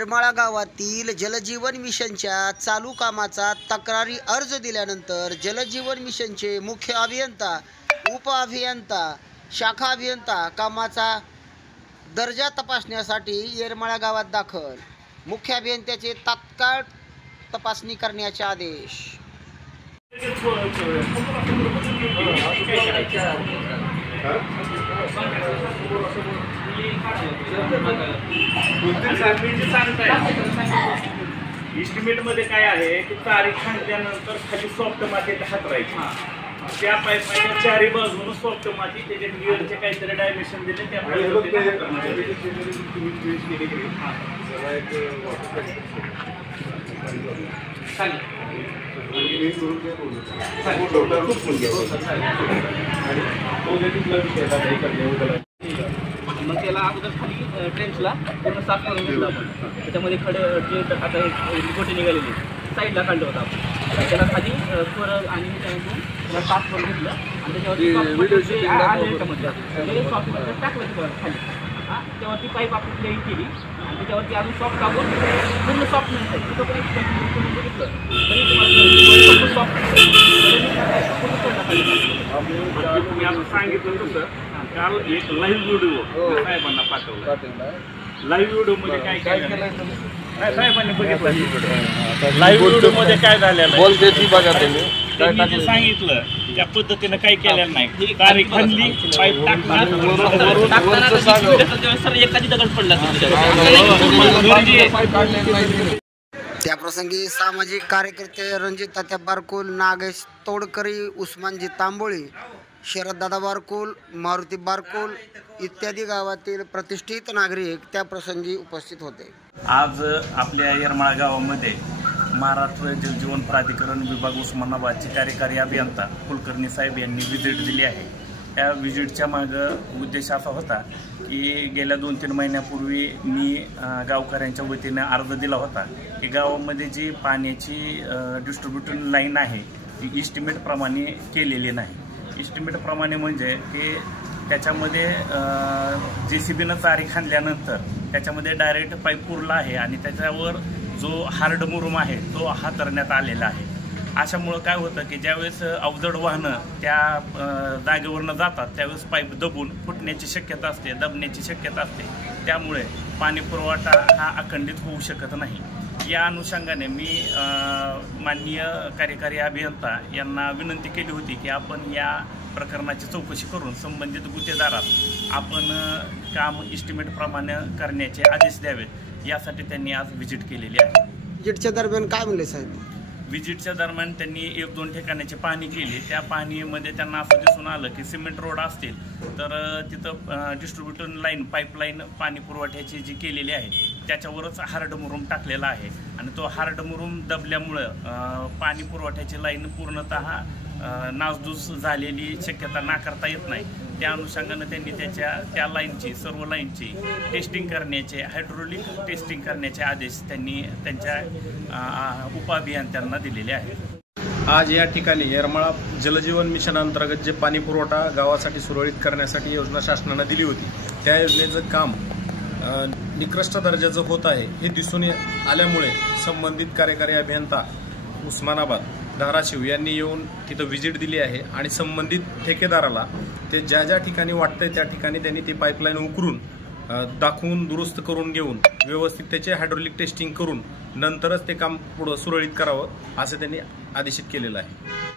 येरमाळा गावातील जलजीवन मिशनच्या चालू कामाचा तक्रारी अर्ज दिल्यानंतर जलजीवन मिशनचे मुख्य अभियंता, उप अभियंता, शाखा अभियंता कामाचा दर्जा तपासण्यासाठी येरमाळा गावात दाखल। मुख्य अभियंत्याचे तात्काळ तपासणी करण्याचे आदेश। इस्टिमेट मध्ये काय आहे की तारीख सांगितल्यानंतर खाली सॉफ्ट माती हातरायची, त्या पाईपाच्या चारी बाजून सॉफ्ट माती त्याच्या गिअरचे काहीतरी डायमेन्शन दिले त्या मग त्याला अगोदर खाली ट्रेंचला पूर्ण साफ करून घेतलं आपण। त्याच्यामध्ये खडे जे आता गोटे निघालेले साईडला काढलं होतं आपण। त्याला खाली फरक आणि त्याला साफ करून घेतलं आणि त्याच्यावरती टाकलं खाली। त्यावरती पाईप आपण प्लेन केली आणि त्याच्यावरती अजून सॉफ्ट टाकून पूर्ण सॉफ्ट नाही तिथं पण बघितलं तरी तुम्हाला सॉफ्ट मी असं सांगितलं तसं काल एक लाईव्ह व्हिडिओ साहेबांना पाठवला। लाईव्ह व्हिडिओ मध्ये काय केलं साहेबांनी बघितलं। लाईव्ह व्हिडिओ मध्ये काय झालेलं त्यांनी जे सांगितलं त्या पद्धतीनं काही केलेलं नाही। तारीख आणली, पाईप टाकला, एखादी दगड पडला त्याप्रसंगी सामाजिक कार्यकर्ते रणजित तात्या बारकुल, नागेश तोडकरी, उस्मानजी तांबोळी, शरददादा बारकुल, मारुती बारकुल इत्यादी गावातील प्रतिष्ठित नागरिक त्या प्रसंगी उपस्थित होते। आज आपल्या येरमाळा गावामध्ये महाराष्ट्र जलजीवन प्राधिकरण विभाग उस्मानाबादचे कार्यकारी अभियंता कुलकर्णी साहेब यांनी व्हिजिट दिली आहे। त्या व्हिजिटच्या मागं उद्देश असा होता की गेल्या 2-3 महिन्यापूर्वी मी गावकऱ्यांच्या वतीने अर्ज दिला होता की गावामध्ये जी पाण्याची डिस्ट्रीब्युशन लाईन आहे ती इस्टिमेटप्रमाणे केलेली नाही। इस्टिमेटप्रमाणे म्हणजे की त्याच्यामध्ये JCBनं तारीख आणल्यानंतर त्याच्यामध्ये डायरेक्ट पाईप पुरला आहे आणि त्याच्यावर जो हार्ड मुरुम आहे तो हातरण्यात आलेला आहे। अशामुळं काय होतं की ज्यावेळेस अवजड वाहनं त्या जागेवरनं जातात त्यावेळेस पाईप दबून फुटण्याची शक्यता असते, दबण्याची शक्यता असते। त्यामुळे पाणी पुरवठा हा अखंडित होऊ शकत नाही। या अनुषंगाने मी माननीय कार्यकारी अभियंता यांना विनंती केली होती की आपण या प्रकरणाची चौकशी करून संबंधित गुत्तेदारास आपण काम इस्टिमेटप्रमाणे करण्याचे आदेश द्यावेत, यासाठी त्यांनी आज व्हिजिट केलेली आहे। व्हिजिटच्या दरम्यान काय म्हणले साहेब? व्हिजिटच्या दरम्यान त्यांनी 1-2 ठिकाणाची पाहणी केली। त्या पाहणीमध्ये त्यांना असं दिसून आलं की सिमेंट रोड असतील तर तिथं डिस्ट्रीब्युशन लाईन, पाईपलाईन पाणी पुरवठ्याची जी केलेली आहे त्याच्यावरच हार्ड मुरुम टाकलेला आहे आणि तो हार्ड मुरुम दबल्यामुळं पाणी पुरवठ्याची लाईन पूर्णतः नासधूस झालेली शक्यता नाकारता येत नाही। त्या अनुषंगानं त्यांनी त्या लाईनची, सर्व लाईनची टेस्टिंग करण्याचे, हायड्रोलिक टेस्टिंग करण्याचे आदेश त्यांनी त्यांच्या उपअभियंत्यांना दिलेले आहेत। आज या ठिकाणी येरमाळा जलजीवन मिशन अंतर्गत जे पाणी पुरवठा गावासाठी सुरळीत करण्यासाठी योजना शासनाने दिली होती त्या योजनेचं काम निकृष्ट दर्जाचं होत आहे हे दिसून आल्यामुळे संबंधित कार्यकारी अभियंता उस्मानाबाद, धाराशिव यांनी येऊन तिथं व्हिजिट दिली आहे आणि संबंधित ठेकेदाराला ते ज्या ज्या ठिकाणी वाटतंय त्या ठिकाणी त्यांनी ती पाईपलाईन उकरून दाखवून दुरुस्त करून घेऊन व्यवस्थित त्याचे हायड्रोलिक टेस्टिंग करून नंतरच ते काम पुढं सुरळीत करावं असं त्यांनी आदेशित केलेलं आहे।